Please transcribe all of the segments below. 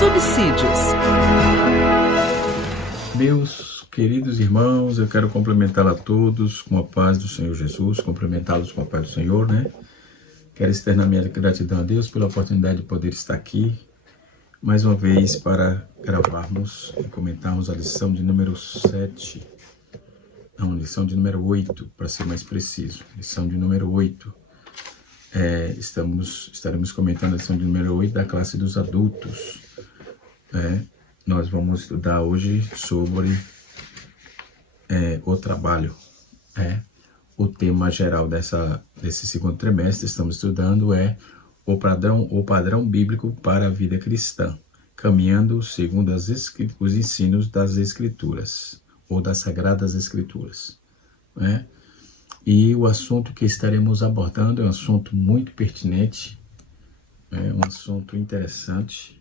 subsídios. Meus queridos irmãos, eu quero cumprimentar a todos com a paz do Senhor Jesus, cumprimentá-los com a paz do Senhor, né? Quero externar minha gratidão a Deus pela oportunidade de poder estar aqui mais uma vez para gravarmos e comentarmos a lição de número 7, não, lição de número 8, para ser mais preciso, lição de número 8. Estaremos comentando a lição de número 8 da classe dos adultos. Nós vamos estudar hoje sobre o trabalho. O tema geral desse segundo trimestre estamos estudando é o padrão bíblico para a vida cristã, caminhando segundo os ensinos das Escrituras, ou das Sagradas Escrituras. E o assunto que estaremos abordando é um assunto muito pertinente, um assunto interessante.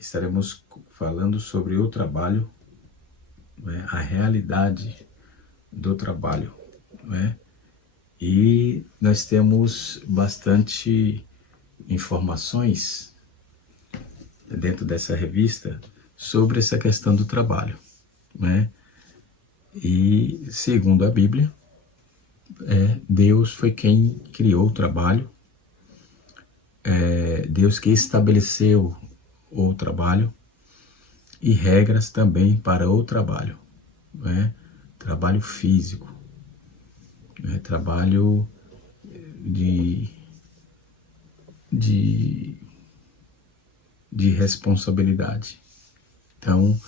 Estaremos falando sobre o trabalho, a realidade do trabalho. E nós temos bastante informações dentro dessa revista sobre essa questão do trabalho. E segundo a Bíblia, Deus foi quem criou o trabalho, Deus que estabeleceu o trabalho e regras também para o trabalho, trabalho físico, trabalho de responsabilidade. Então,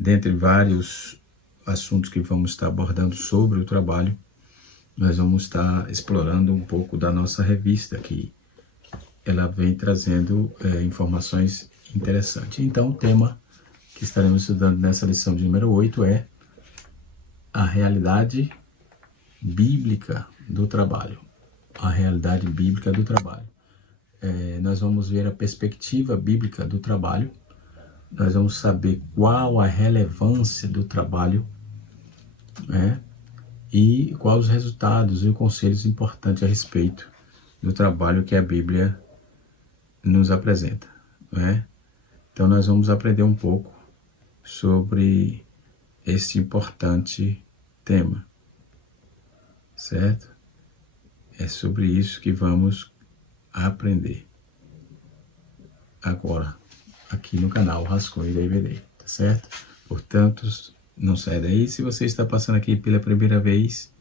dentre vários assuntos que vamos estar abordando sobre o trabalho, nós vamos estar explorando um pouco da nossa revista, que ela vem trazendo informações interessantes. Então, o tema que estaremos estudando nessa lição de número 8 é a realidade bíblica do trabalho. A realidade bíblica do trabalho. Nós vamos ver a perspectiva bíblica do trabalho, nós vamos saber qual a relevância do trabalho, e quais os resultados e conselhos importantes a respeito do trabalho que a Bíblia nos apresenta. Então nós vamos aprender um pouco sobre esse importante tema, certo? É sobre isso que vamos aprender agora, aqui no canal Rascunho DVD, tá certo? Portanto, não sai daí. Se você está passando aqui pela primeira vez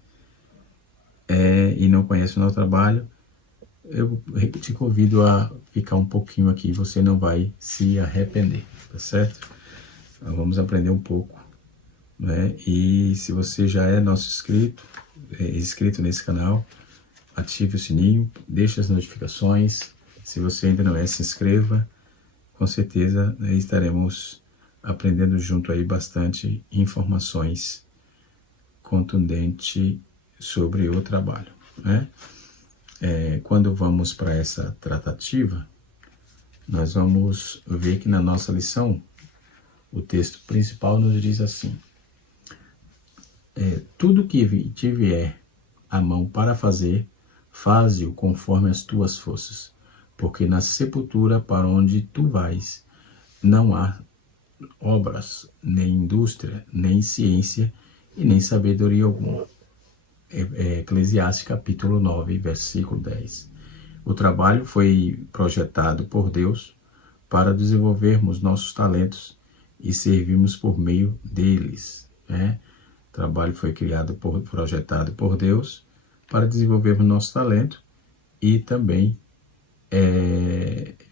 e não conhece o nosso trabalho, eu te convido a ficar um pouquinho aqui, você não vai se arrepender, tá certo? Então, vamos aprender um pouco, E se você já é nosso inscrito nesse canal, ative o sininho, deixe as notificações. Se você ainda não é, se inscreva. Com certeza estaremos aprendendo junto aí bastante informações contundentes sobre o trabalho. Quando vamos para essa tratativa, nós vamos ver que na nossa lição, o texto principal nos diz assim: tudo que te vier à mão para fazer, faze-o conforme as tuas forças, porque na sepultura para onde tu vais, não há obras, nem indústria, nem ciência e nem sabedoria alguma. Eclesiastes capítulo 9, versículo 10. O trabalho foi projetado por Deus para desenvolvermos nossos talentos e servirmos por meio deles. O trabalho foi projetado por Deus para desenvolvermos nosso talento e também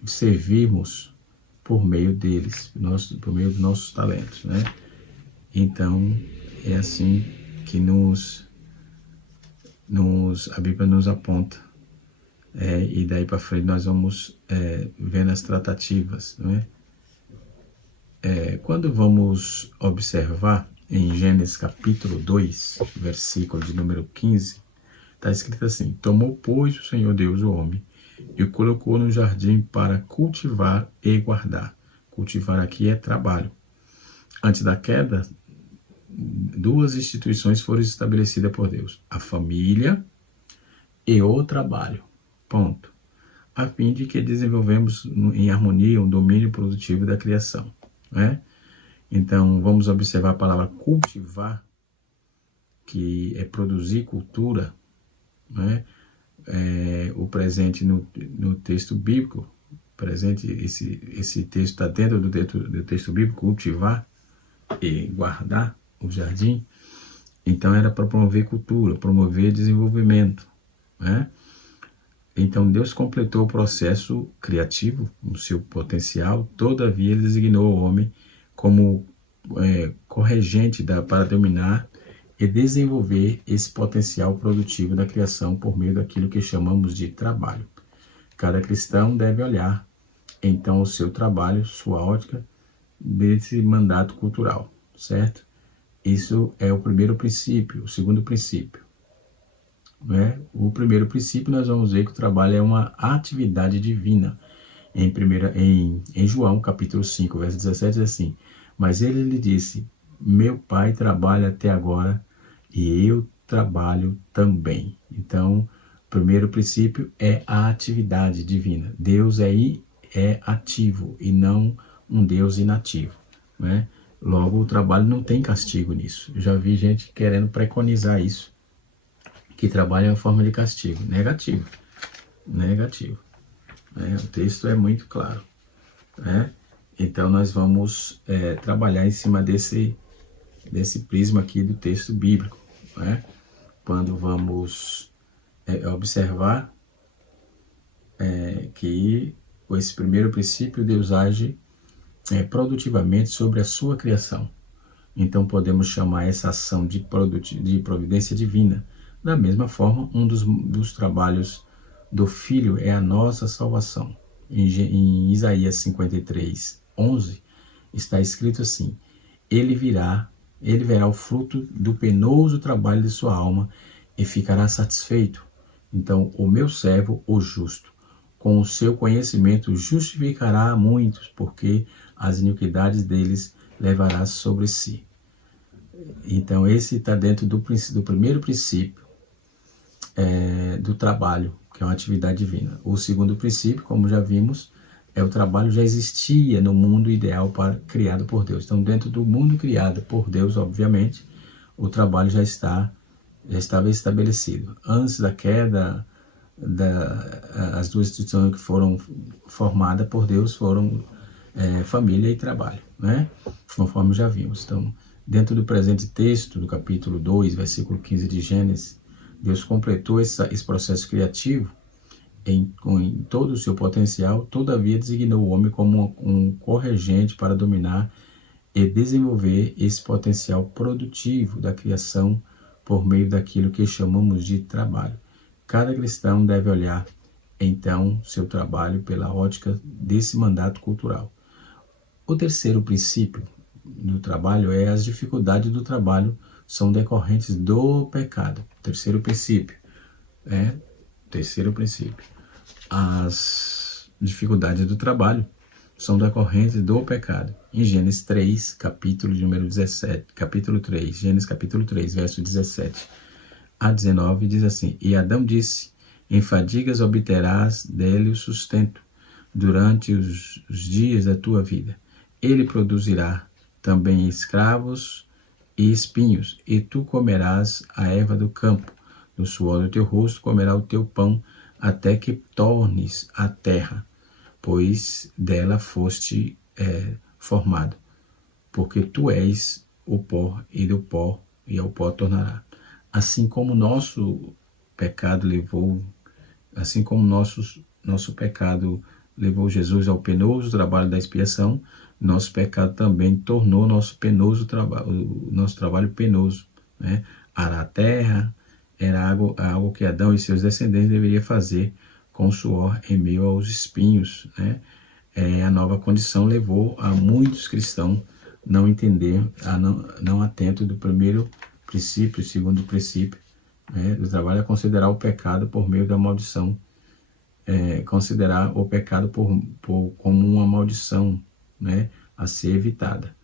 servirmos por meio deles, por meio dos nossos talentos, Então, é assim que a Bíblia nos aponta. E daí para frente nós vamos vendo as tratativas, Quando vamos observar em Gênesis capítulo 2, versículo de número 15, está escrito assim: tomou, pois, o Senhor Deus o homem e o colocou no jardim para cultivar e guardar. Cultivar aqui é trabalho. Antes da queda, duas instituições foram estabelecidas por Deus: a família e o trabalho. Ponto. a fim de que desenvolvemos em harmonia o domínio produtivo da criação, né? Então, vamos observar a palavra cultivar, que é produzir cultura, né? O presente no texto bíblico, presente, esse texto está dentro do texto bíblico, cultivar e guardar o jardim. Então, era para promover cultura, promover desenvolvimento, né? Então, Deus completou o processo criativo, o seu potencial, todavia ele designou o homem como corregente para dominar e desenvolver esse potencial produtivo da criação por meio daquilo que chamamos de trabalho. Cada cristão deve olhar, então, o seu trabalho, sua ótica, desse mandato cultural, certo? Isso é o primeiro princípio. O segundo princípio, né? O primeiro princípio, nós vamos ver que o trabalho é uma atividade divina. Em João, capítulo 5, verso 17, diz assim: mas ele lhe disse, meu pai trabalha até agora e eu trabalho também. Então, o primeiro princípio é a atividade divina. Deus é ativo e não um Deus inativo, né? Logo, o trabalho não tem castigo nisso. Eu já vi gente querendo preconizar isso, que trabalho é uma forma de castigo. Negativo. Negativo. O texto é muito claro, né? Então, nós vamos trabalhar em cima desse prisma aqui do texto bíblico, né? Quando vamos observar que esse primeiro princípio, Deus age produtivamente sobre a sua criação. Então, podemos chamar essa ação de providência divina. Da mesma forma, um dos trabalhos do Filho é a nossa salvação. Em Isaías 53, 11, está escrito assim: ele verá o fruto do penoso trabalho de sua alma e ficará satisfeito. Então, o meu servo, o justo, com o seu conhecimento justificará a muitos, porque as iniquidades deles levará sobre si. Então, esse está dentro do primeiro princípio do trabalho, que é uma atividade divina. O segundo princípio, como já vimos, o trabalho já existia no mundo ideal criado por Deus. Então, dentro do mundo criado por Deus, obviamente, o trabalho já estava estabelecido. Antes da queda, as duas instituições que foram formadas por Deus foram família e trabalho, né? Conforme já vimos. Então, dentro do presente texto, do capítulo 2, versículo 15 de Gênesis, Deus completou esse processo criativo em todo o seu potencial, todavia designou o homem como um corregente para dominar e desenvolver esse potencial produtivo da criação por meio daquilo que chamamos de trabalho. Cada cristão deve olhar, então, seu trabalho pela ótica desse mandato cultural. O terceiro princípio do trabalho é as dificuldades do trabalho são decorrentes do pecado. Terceiro princípio. As dificuldades do trabalho são decorrentes do pecado. Em Gênesis 3, capítulo de número 17, capítulo 3, Gênesis capítulo 3, verso 17 a 19, diz assim: e Adão disse, em fadigas obterás dele o sustento durante os dias da tua vida. Ele produzirá também escravos e espinhos, e tu comerás a erva do campo, no suor do teu rosto comerá o teu pão, até que tornes a terra, pois dela foste formado, porque tu és o pó, e do pó, e ao pó tornará. Assim como nosso pecado levou levou Jesus ao penoso trabalho da expiação, nosso pecado também tornou nosso trabalho penoso, né? Arar a terra era algo que Adão e seus descendentes deveriam fazer com suor em meio aos espinhos, né? A nova condição levou a muitos cristãos não entender, não atento do primeiro princípio, segundo princípio, do trabalho, é considerar o pecado por meio da maldição, considerar o pecado como uma maldição, né, a ser evitada,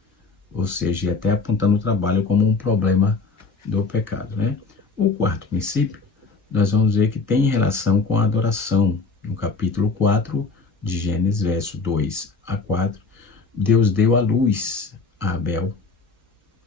ou seja, e até apontando o trabalho como um problema do pecado, né? O quarto princípio, nós vamos ver que tem relação com a adoração, No capítulo 4 de Gênesis, verso 2 a 4, Deus deu à luz a Abel.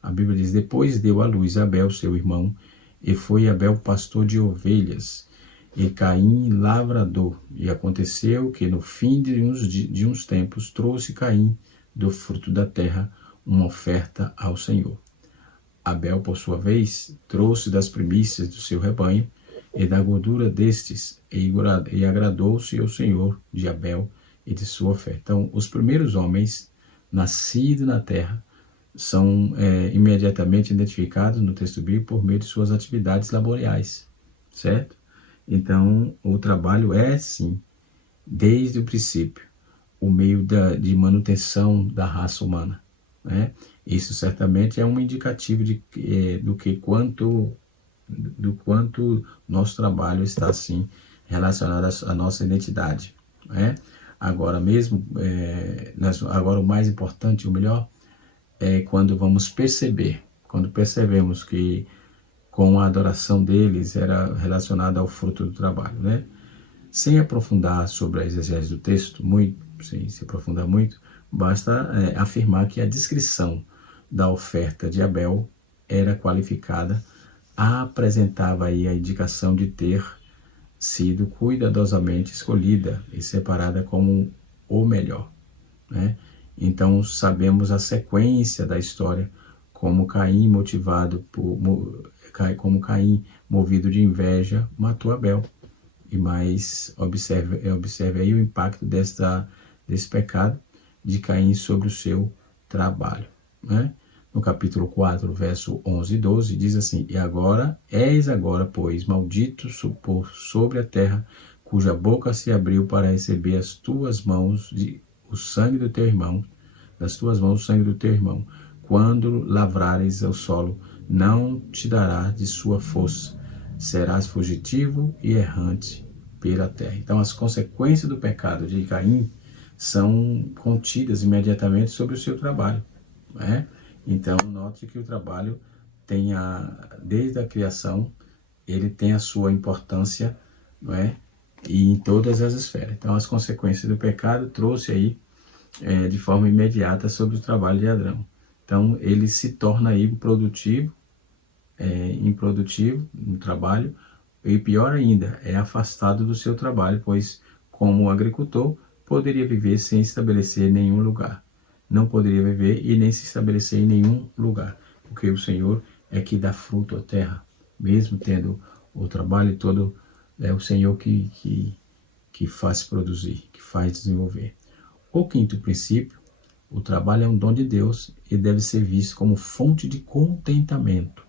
A Bíblia diz, depois deu à luz Abel, seu irmão, e foi Abel pastor de ovelhas, e Caim lavrador. E aconteceu que no fim de uns tempos trouxe Caim do fruto da terra uma oferta ao Senhor. Abel, por sua vez, trouxe das primícias do seu rebanho e da gordura destes, e agradou-se ao Senhor de Abel e de sua oferta. Então, os primeiros homens nascidos na terra são imediatamente identificados no texto bíblico por meio de suas atividades laborais, certo? Então, o trabalho é, sim, desde o princípio, o meio de manutenção da raça humana, né? Isso certamente é um indicativo do quanto nosso trabalho está, assim, relacionado à nossa identidade, né? Agora mesmo, agora o mais importante, o melhor, é quando quando percebemos que com a adoração deles era relacionada ao fruto do trabalho, né? Sem aprofundar sobre a exegese do texto, sem se aprofundar muito, basta afirmar que a descrição da oferta de Abel era qualificada, apresentava aí a indicação de ter sido cuidadosamente escolhida e separada como o melhor, né? Então sabemos a sequência da história, como Caim movido de inveja, matou Abel. E mais, observe aí o impacto desse pecado de Caim sobre o seu trabalho, né? No capítulo 4, verso 11 e 12, diz assim, eis agora, pois, maldito sobre a terra, cuja boca se abriu para receber as tuas mãos o sangue do teu irmão, das tuas mãos o sangue do teu irmão. Quando lavrares o solo, não te dará de sua força, serás fugitivo e errante pela terra. Então, as consequências do pecado de Caim são contidas imediatamente sobre o seu trabalho, né? Então, note que o trabalho desde a criação, ele tem a sua importância, não é? E em todas as esferas. Então, as consequências do pecado trouxe aí de forma imediata sobre o trabalho de Adão. Então, ele se torna aí improdutivo no trabalho, e pior ainda, é afastado do seu trabalho, pois, como agricultor, poderia viver sem estabelecer nenhum lugar. Não poderia viver e nem se estabelecer em nenhum lugar, porque o Senhor é que dá fruto à terra, mesmo tendo o trabalho todo, é o Senhor que faz produzir, que faz desenvolver. O quinto princípio, o trabalho é um dom de Deus e deve ser visto como fonte de contentamento.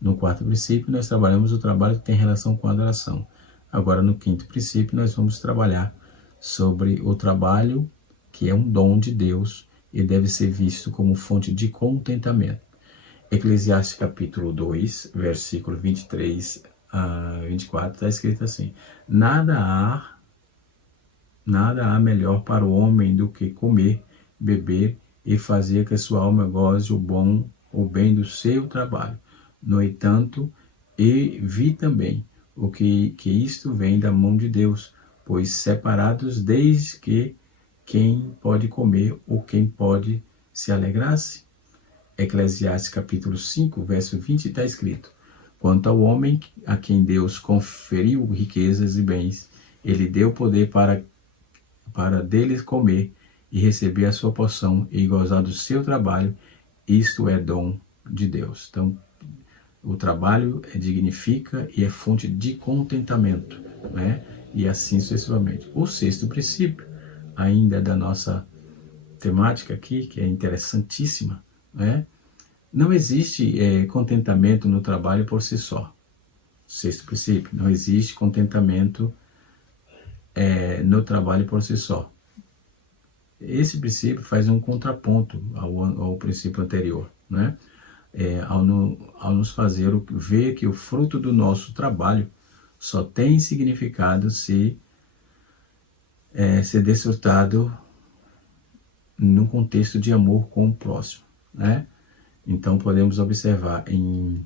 No quarto princípio, nós trabalhamos o trabalho que tem relação com a adoração. Agora, no quinto princípio, nós vamos trabalhar sobre o trabalho que é um dom de Deus e deve ser visto como fonte de contentamento. Eclesiastes capítulo 2, versículo 23 a 24, está escrito assim, Nada há melhor para o homem do que comer, beber e fazer que a sua alma goze o bem do seu trabalho. No entanto, vi também que isto vem da mão de Deus, pois separados desde que quem pode comer ou quem pode se alegrar-se. Eclesiastes capítulo 5, verso 20 está escrito, Quanto ao homem a quem Deus conferiu riquezas e bens, ele deu poder para deles comer e receber a sua porção e gozar do seu trabalho, isto é dom de Deus. Então, o trabalho dignifica e é fonte de contentamento, né? E assim sucessivamente. O sexto princípio, ainda da nossa temática aqui, que é interessantíssima, né? Não existe contentamento no trabalho por si só. Sexto princípio, não existe contentamento no trabalho por si só. Esse princípio faz um contraponto ao princípio anterior, né? Ao nos fazer ver que o fruto do nosso trabalho só tem significado se ser desfrutado num contexto de amor com o próximo, né? Então podemos observar em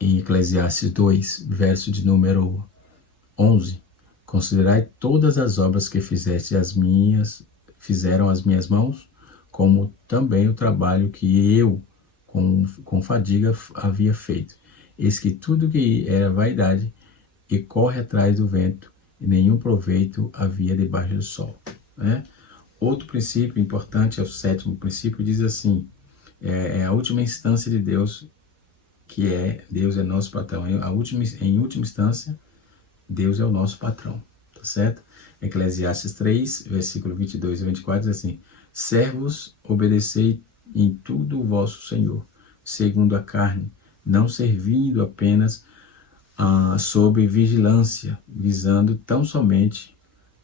Eclesiastes 2, verso de número 11. Considerai todas as obras que fizeram as minhas mãos, como também o trabalho que eu, com fadiga, havia feito. Eis que tudo que era vaidade e corre atrás do vento, e nenhum proveito havia debaixo do sol. Né? Outro princípio importante, é o 7º princípio, diz assim, é a última instância de Deus, que é, Deus é nosso patrão. Em última instância, Deus é o nosso patrão, tá certo? Eclesiastes 3, versículo 22 e 24 diz assim, servos, obedecei em tudo o vosso Senhor, segundo a carne, não servindo apenas sob vigilância, visando tão somente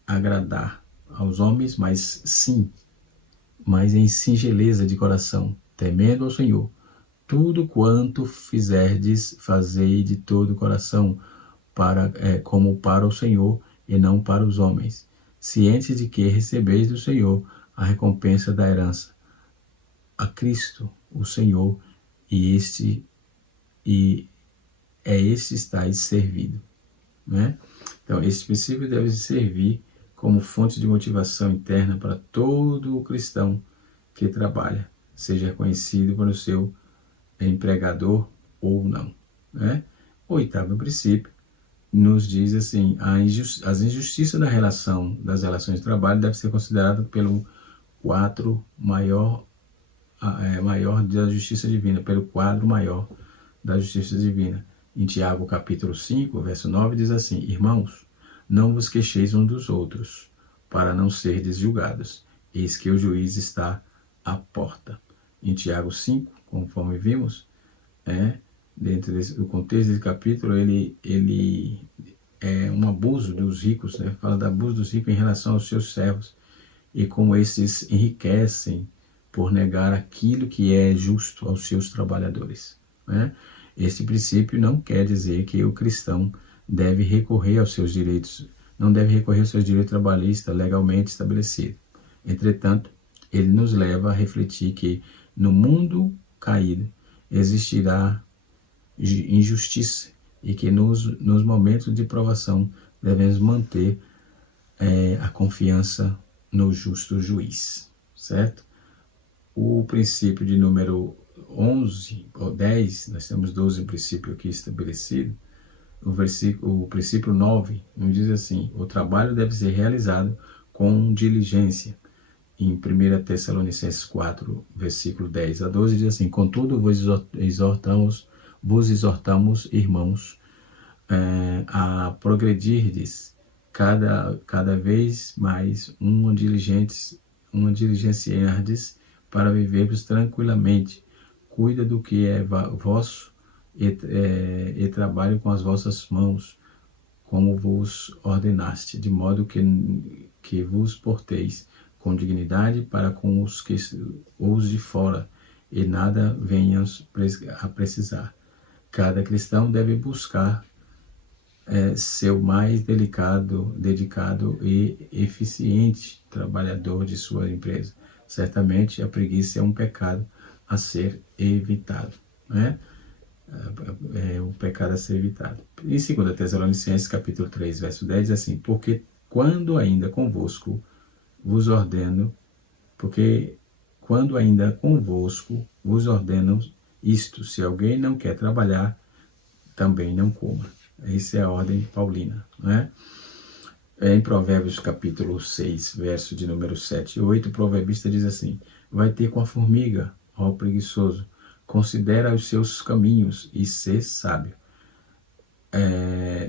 agradar aos homens, mas em singeleza de coração, temendo ao Senhor. Tudo quanto fizerdes, fazei de todo o coração, como para o Senhor e não para os homens, cientes de que recebeis do Senhor a recompensa da herança, a Cristo, o Senhor, e estáis servido. Né? Então, esse princípio deve servir como fonte de motivação interna para todo o cristão que trabalha, seja reconhecido pelo seu empregador ou não. Né? O 8º princípio nos diz assim, as injustiças das relações de trabalho devem ser consideradas pelo quadro maior da justiça divina, pelo quadro maior da justiça divina. Em Tiago capítulo 5, verso 9, diz assim, irmãos, não vos queixeis uns dos outros, para não serdes julgados. Eis que o juiz está à porta. Em Tiago 5, conforme vimos, dentro do contexto desse capítulo, ele é um abuso dos ricos, né? Fala do abuso dos ricos em relação aos seus servos e como esses enriquecem por negar aquilo que é justo aos seus trabalhadores. Né? Este princípio não quer dizer que o cristão deve recorrer aos seus direitos, não deve recorrer aos seus direitos trabalhistas legalmente estabelecidos. Entretanto, ele nos leva a refletir que no mundo caído existirá injustiça e que nos momentos de provação devemos manter a confiança no justo juiz, certo? O princípio de número 11 ou 10, nós temos 12 princípios aqui estabelecidos. O princípio 9 nos diz assim, o trabalho deve ser realizado com diligência. Em 1 Tessalonicenses 4, versículo 10 a 12, diz assim, contudo vos exortamos, irmãos, a progredirdes cada vez mais uma diligenciardes para vivermos tranquilamente. Cuida do que é vosso e trabalhe com as vossas mãos, como vos ordenaste, de modo que vos porteis com dignidade para com os de fora, e nada venhas a precisar. Cada cristão deve buscar ser o mais dedicado e eficiente trabalhador de sua empresa. Certamente a preguiça é um pecado a ser evitado. Né? É um pecado a ser evitado. Em 2 Tessalonicenses capítulo 3, verso 10, diz assim, porque quando ainda convosco vos ordeno isto, se alguém não quer trabalhar, também não coma. Essa é a ordem paulina. Né? Em Provérbios capítulo 6, verso de número 7 e 8, o proverbista diz assim, vai ter com a formiga, ó preguiçoso, considera os seus caminhos e sê sábio.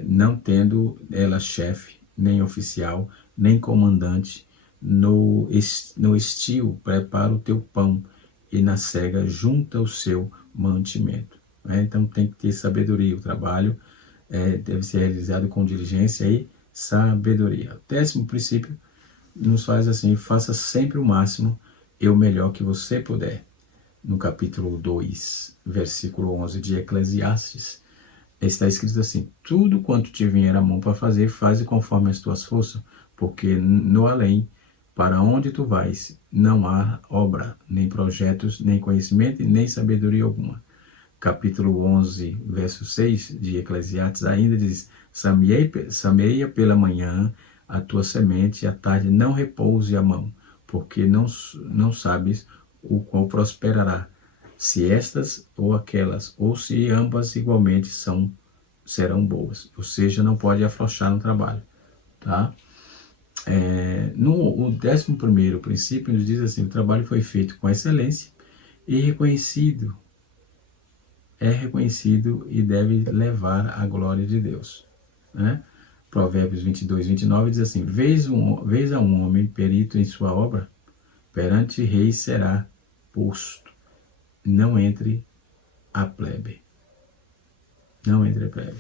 Não tendo ela chefe, nem oficial, nem comandante, no estio prepara o teu pão e na cega junta o seu mantimento. Então tem que ter sabedoria. O trabalho deve ser realizado com diligência e sabedoria. O 10º princípio nos faz assim, faça sempre o máximo e o melhor que você puder. No capítulo 2, versículo 11 de Eclesiastes, está escrito assim, tudo quanto te vier a mão para fazer, faze conforme as tuas forças, porque no além, para onde tu vais, não há obra, nem projetos, nem conhecimento, nem sabedoria alguma. Capítulo 11, verso 6 de Eclesiastes ainda diz, Semeia pela manhã a tua semente, e à tarde não repouse a mão, porque não sabes o qual prosperará, se estas ou aquelas, ou se ambas igualmente serão boas. Ou seja, não pode afrouxar no trabalho, tá? O 11º princípio nos diz assim: o trabalho foi feito com excelência e é reconhecido e deve levar à glória de Deus, né? Provérbios 22:29 diz assim: vês a um homem perito em sua obra, perante reis será posto, não entre a plebe. Não entre a plebe.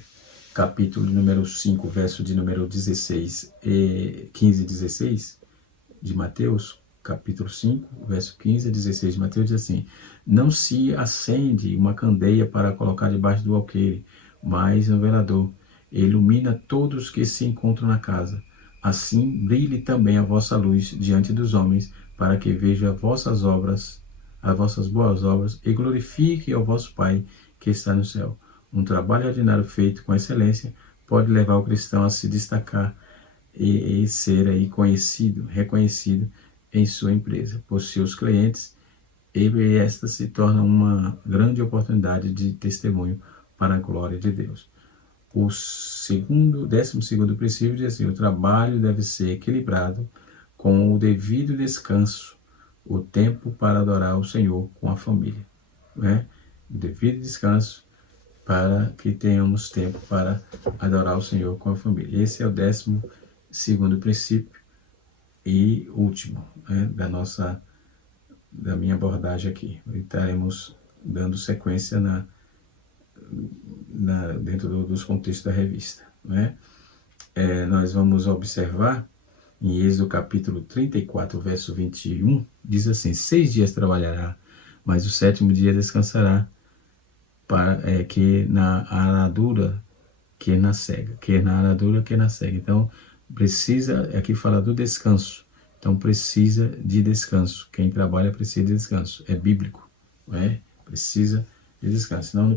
Capítulo número 5, verso de número 15 e 16 de Mateus, capítulo 5, verso 15 e 16 de Mateus, diz assim: não se acende uma candeia para colocar debaixo do alqueire, mas no velador, ilumina todos que se encontram na casa. Assim brilhe também a vossa luz diante dos homens, para que vejam as vossas boas obras, e glorifiquem ao vosso Pai que está no céu. Um trabalho ordinário feito com excelência pode levar o cristão a se destacar e ser aí reconhecido em sua empresa por seus clientes, e esta se torna uma grande oportunidade de testemunho para a glória de Deus. O 12º princípio diz assim: o trabalho deve ser equilibrado com o devido descanso, o tempo para adorar o Senhor com a família, né? O devido descanso para que tenhamos tempo para adorar o Senhor com a família. Esse é o 12º princípio e último, né, da minha abordagem aqui. Estaremos dando sequência dentro dos contextos da revista, né? Nós vamos observar em Êxodo capítulo 34, verso 21, diz assim: 6 dias trabalhará, mas o 7º dia descansará, que na aradura, que na cega. Então, aqui fala do descanso. Então, precisa de descanso. Quem trabalha precisa de descanso. É bíblico, né? Precisa de descanso. Senão, na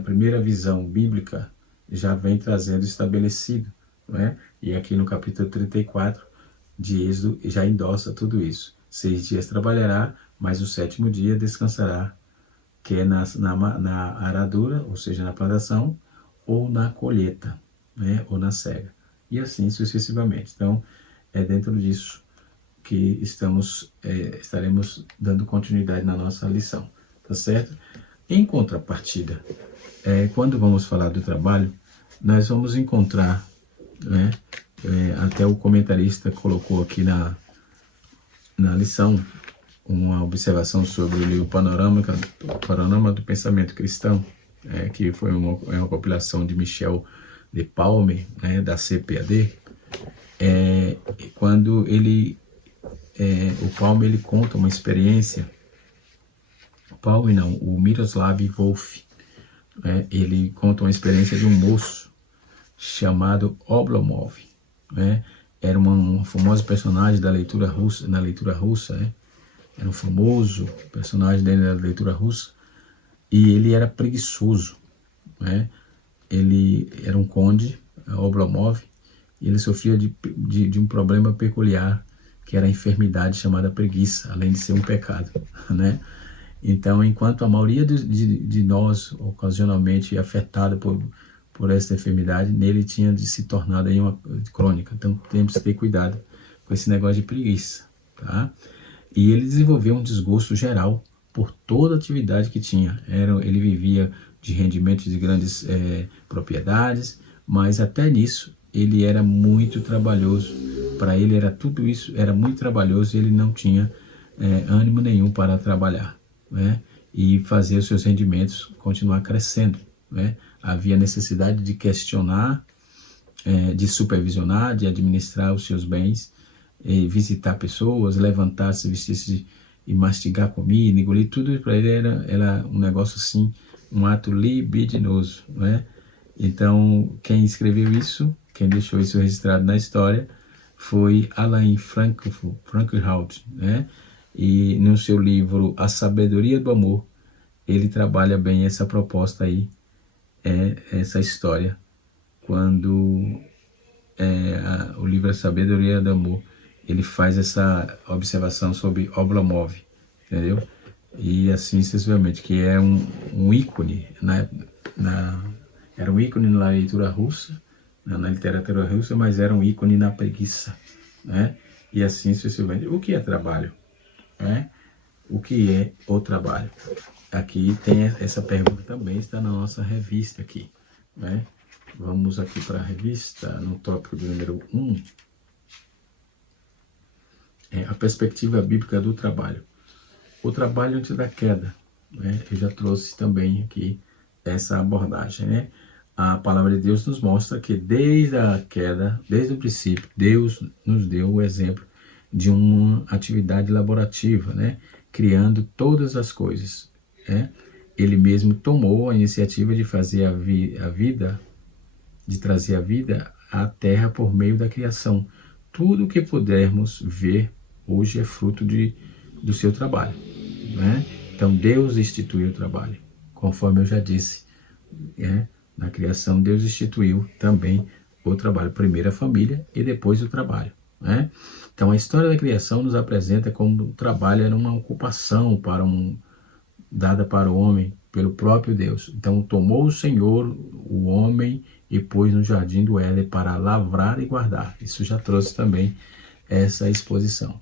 primeira visão bíblica, já vem trazendo estabelecido, né? E aqui no capítulo 34 de Êxodo já endossa tudo isso. 6 dias trabalhará, mas o 7º dia descansará, que é na aradura, ou seja, na plantação, ou na colheita, né? Ou na cega. E assim sucessivamente. Então, é dentro disso que estaremos dando continuidade na nossa lição, tá certo? Em contrapartida, quando vamos falar do trabalho, nós vamos encontrar, né, até o comentarista colocou aqui na lição uma observação sobre o panorama do pensamento cristão, que foi uma compilação de Michel de Palme, né, da CPAD. Quando o Palme ele conta uma experiência, o Miroslav Volf, ele conta uma experiência de um moço chamado Oblomov, né? Era um famoso personagem na leitura russa, né? Era um famoso personagem dele na leitura russa, e ele era preguiçoso, né? Ele era um conde, Oblomov, e ele sofria de um problema peculiar, que era a enfermidade chamada preguiça, além de ser um pecado, né? Então, enquanto a maioria de nós, ocasionalmente afetada por essa enfermidade, nele tinha de se tornar aí uma crônica. Então, temos que ter cuidado com esse negócio de preguiça, tá? E ele desenvolveu um desgosto geral por toda a atividade que tinha. Ele vivia de rendimento de grandes propriedades, mas até nisso ele era muito trabalhoso. Para ele era tudo isso, era muito trabalhoso, e ele não tinha ânimo nenhum para trabalhar, né? E fazer os seus rendimentos continuar crescendo, né? Havia necessidade de questionar, de supervisionar, de administrar os seus bens, visitar pessoas, levantar-se, vestir-se e mastigar comida, engolir, tudo para ele era um negócio assim, um ato libidinoso, né? Então, quem escreveu isso, quem deixou isso registrado na história, foi Alain Finkielkraut, né? E no seu livro A Sabedoria do Amor, ele trabalha bem essa proposta aí é essa história, quando o livro A Sabedoria do Amor, ele faz essa observação sobre Oblomov, entendeu? E assim sucessivamente, que é um ícone, era um ícone na leitura russa, na literatura russa, mas era um ícone na preguiça, né? E assim sucessivamente. O que é trabalho? Né? O que é o trabalho? Aqui tem essa pergunta também, está na nossa revista aqui, né? Vamos aqui para a revista, no tópico de número 1, a perspectiva bíblica do trabalho. O trabalho antes da queda, né? Eu já trouxe também aqui essa abordagem, né? A palavra de Deus nos mostra que desde a queda, desde o princípio, Deus nos deu o exemplo de uma atividade laborativa, né? Criando todas as coisas, né? Ele mesmo tomou a iniciativa de fazer a vida, de trazer a vida à terra por meio da criação. Tudo que pudermos ver hoje é fruto do seu trabalho, né? Então Deus instituiu o trabalho, conforme eu já disse, né? Na criação Deus instituiu também o trabalho, primeiro a família e depois o trabalho, né? Então a história da criação nos apresenta como o trabalho era uma ocupação dada para o homem pelo próprio Deus. Então tomou o Senhor o homem e pôs no jardim do Éden para lavrar e guardar. Isso já trouxe também essa exposição.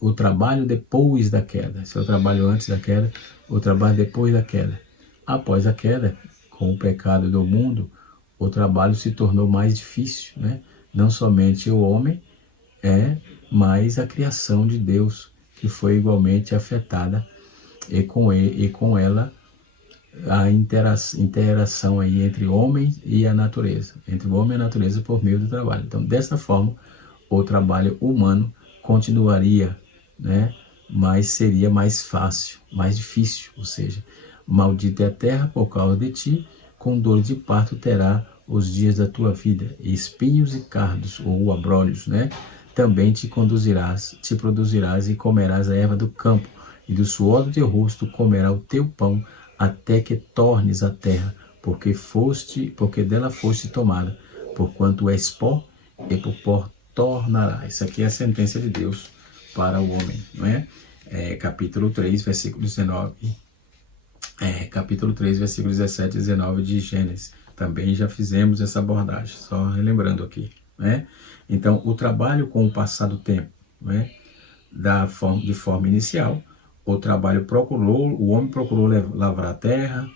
O trabalho depois da queda. Esse é o trabalho antes da queda, o trabalho depois da queda. Após a queda, com o pecado do mundo, o trabalho se tornou mais difícil, né? Não somente o homem, mas a criação de Deus, que foi igualmente afetada, e com ela a interação aí entre o homem e a natureza, entre o homem e a natureza por meio do trabalho. Então, dessa forma, o trabalho humano continuaria, né? Mas seria mais fácil, mais difícil, ou seja, maldita é a terra por causa de ti, com dor de parto terá os dias da tua vida, e espinhos e cardos, ou abrolhos, né? Também te produzirás e comerás a erva do campo, e do suor do teu rosto comerá o teu pão, até que tornes a terra, porque dela foste tomada, porquanto és pó, e por pó tornará. Isso aqui é a sentença de Deus para o homem, não é? Capítulo 3, versículo 19, capítulo 3, versículo 17 e 19 de Gênesis. Também já fizemos essa abordagem, só relembrando aqui, né? Então, o trabalho com o passar do tempo, né? De forma inicial, o homem procurou lavrar a terra,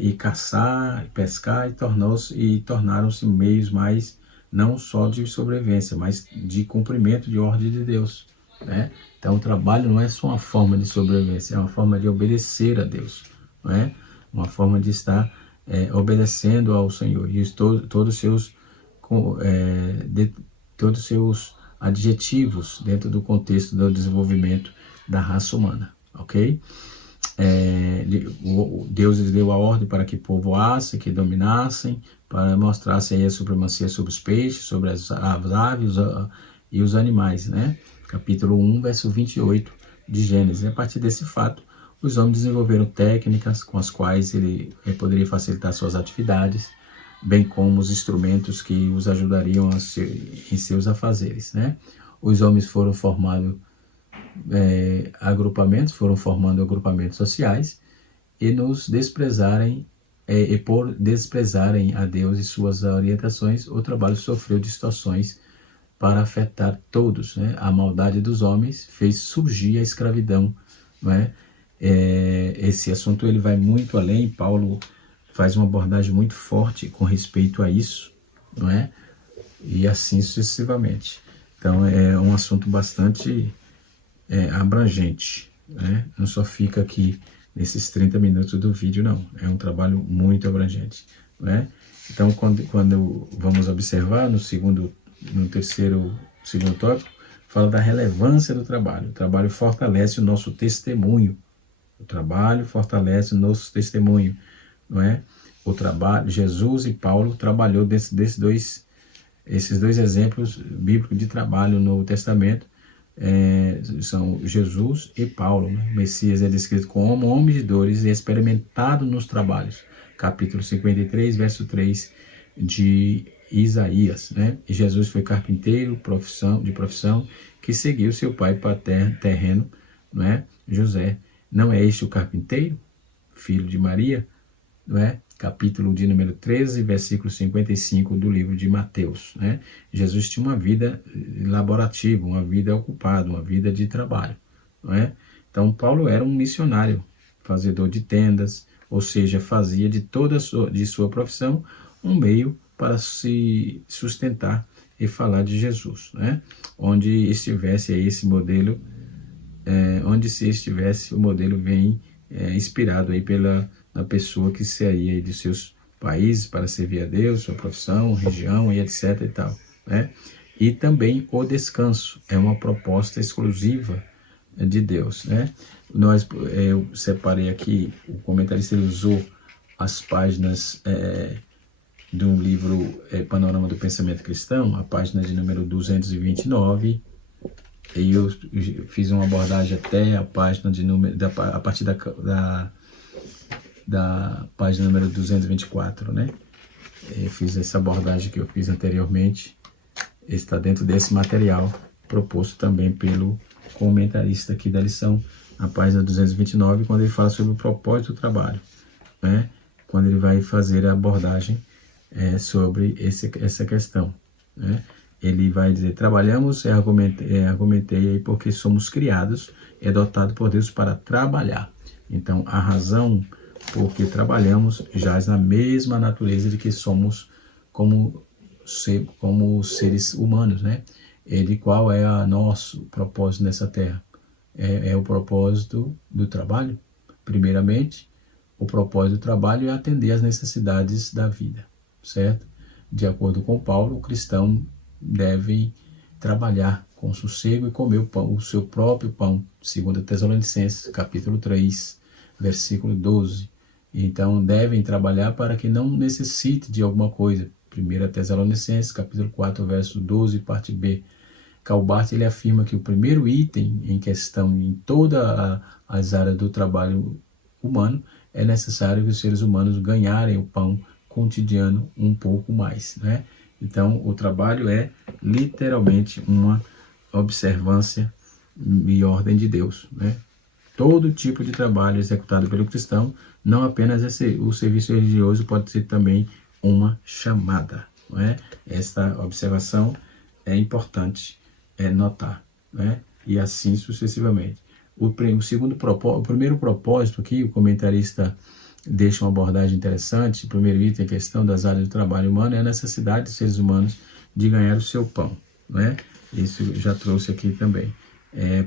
e caçar, pescar, e tornaram-se meios mais, não só de sobrevivência, mas de cumprimento de ordem de Deus, né? Então o trabalho não é só uma forma de sobrevivência, é uma forma de obedecer a Deus, não é? Uma forma de estar obedecendo ao Senhor, e todos os seus adjetivos dentro do contexto do desenvolvimento da raça humana, ok? Deus lhes deu a ordem para que povoassem, que dominassem, para mostrassem aí a supremacia sobre os peixes, sobre as aves e os animais, né? Capítulo 1, verso 28 de Gênesis. E a partir desse fato, os homens desenvolveram técnicas com as quais ele poderia facilitar suas atividades, bem como os instrumentos que os ajudariam em seus afazeres, né? Os homens foram formando formando agrupamentos sociais, e por desprezarem a Deus e suas orientações, o trabalho sofreu distorções para afetar todos, né? A maldade dos homens fez surgir a escravidão, não é? Esse assunto ele vai muito além. Paulo faz uma abordagem muito forte com respeito a isso, não é? E assim sucessivamente. Então é um assunto bastante abrangente, né? Não só fica aqui nesses 30 minutos do vídeo, não. É um trabalho muito abrangente, né? Então, quando vamos observar no terceiro tópico, fala da relevância do trabalho. O trabalho fortalece o nosso testemunho. O trabalho fortalece o nosso testemunho, não é? O trabalho, Jesus e Paulo trabalhou esses dois exemplos bíblicos de trabalho no Novo Testamento. São Jesus e Paulo, né? O Messias é descrito como homem de dores e experimentado nos trabalhos. capítulo 53, verso 3 de Isaías, né? E Jesus foi carpinteiro de profissão, que seguiu seu pai terreno, não é? José. Não é este o carpinteiro, filho de Maria, não é? Capítulo de número 13, versículo 55 do livro de Mateus, né? Jesus tinha uma vida laborativa, uma vida ocupada, uma vida de trabalho, não é? Então Paulo era um missionário, fazedor de tendas, ou seja, fazia de toda de sua profissão um meio para se sustentar e falar de Jesus, né? Onde estivesse aí esse modelo, onde se estivesse o modelo vem inspirado aí na pessoa que saía de seus países para servir a Deus, sua profissão, região e etc e tal, né? E também o descanso é uma proposta exclusiva de Deus, né? Eu separei aqui, o comentarista ele usou as páginas do livro Panorama do Pensamento Cristão, a página de número 229, e eu fiz uma abordagem até a página de número, a partir da página número 224, né? Eu fiz essa abordagem que eu fiz anteriormente, está dentro desse material, proposto também pelo comentarista aqui da lição, na página 229, quando ele fala sobre o propósito do trabalho, né? Quando ele vai fazer a abordagem sobre essa questão, né? Ele vai dizer, trabalhamos, argumentei aí porque somos criados, dotados por Deus para trabalhar. Então, a razão porque trabalhamos jaz na mesma natureza de que somos como seres humanos, né? De qual é o nosso propósito nessa terra? É o propósito do trabalho. Primeiramente, o propósito do trabalho é atender às necessidades da vida, certo? De acordo com Paulo, o cristão deve trabalhar com sossego e comer o seu próprio pão, segundo Tessalonicenses, capítulo 3, versículo 12. Então, devem trabalhar para que não necessite de alguma coisa. 1 Tessalonicenses, capítulo 4, verso 12, parte B. Calbart, ele afirma que o primeiro item em questão em todas as áreas do trabalho humano é necessário que os seres humanos ganharem o pão cotidiano um pouco mais, né? Então, o trabalho é literalmente uma observância e ordem de Deus, né? Todo tipo de trabalho executado pelo cristão, não apenas o serviço religioso, pode ser também uma chamada, não é? Esta observação é importante notar, né? E assim sucessivamente. O primeiro propósito aqui, o comentarista deixa uma abordagem interessante. O primeiro item, a questão das áreas do trabalho humano, é a necessidade dos seres humanos de ganhar o seu pão, né? Isso eu já trouxe aqui também.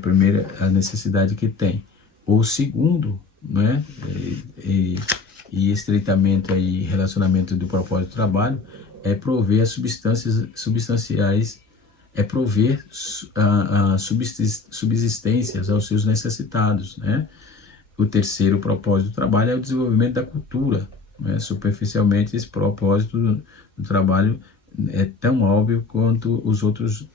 Primeiro, a necessidade que tem. O segundo, né? E estreitamente aí, relacionamento do propósito do trabalho, é prover as substanciais, prover subsistências aos seus necessitados, né? O terceiro propósito do trabalho é o desenvolvimento da cultura, né? Superficialmente, esse propósito do trabalho é tão óbvio quanto as outras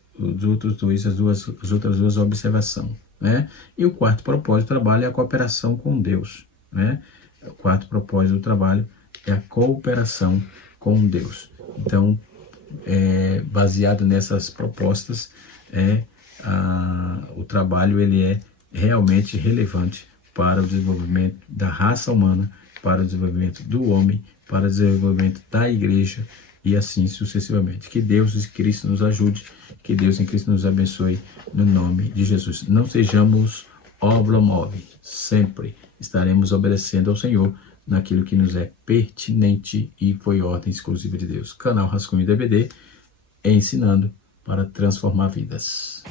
duas observações, né? E o quarto propósito do trabalho é a cooperação com Deus, né? O quarto propósito do trabalho é a cooperação com Deus. Então, baseado nessas propostas, o trabalho ele é realmente relevante para o desenvolvimento da raça humana, para o desenvolvimento do homem, para o desenvolvimento da igreja e assim sucessivamente. Que Deus em Cristo nos ajude, que Deus em Cristo nos abençoe, no nome de Jesus. Não sejamos oblomove, sempre estaremos obedecendo ao Senhor naquilo que nos é pertinente e foi ordem exclusiva de Deus. Canal Rascunho DBD, ensinando para transformar vidas.